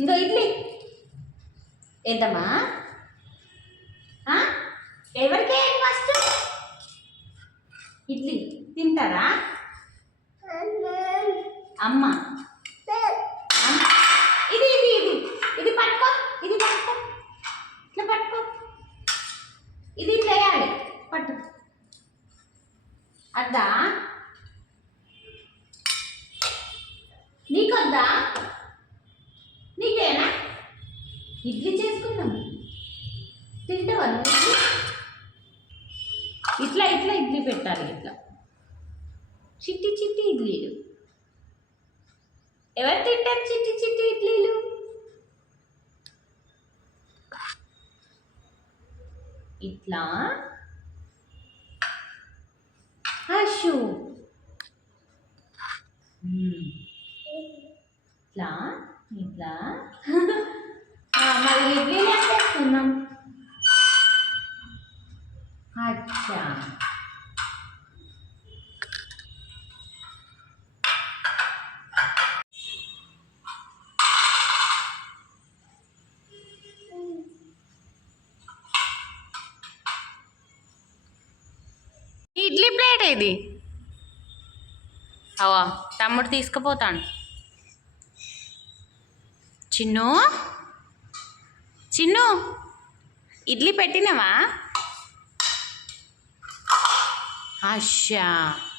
ఇంకో ఇడ్లీ. వేద్దామా ఎవరికే ఫస్ట్ ఇడ్లీ. తింటారా? అమ్మ. ఇది ఇది ఇది. ఇది పట్టుకో ఇది పట్టుకో. ఇట్లా పట్టుకో. ఇది ఇట్లా వేయాలి పట్టు. అద్దా? ఇడ్లీ చేసుకుందాం. తింటావా ఇట్లా ఇట్లా ఇడ్లీ పెట్టాలి ఇట్లా. చిట్టి చిట్టి ఇడ్లీలు. ఎవరు తింటారు చిట్టి చిట్టి ఇడ్లీలు? ఇట్లా? అషు. ఇట్లా? ఇట్లా? అచ్చా ఇడ్లీ ప్లేట్ ఇది అవా తమ్ముడు తీసుకుపోతాను చిన్ను? చిన్ను ఇడ్లీ పెట్టినవా? 阿香。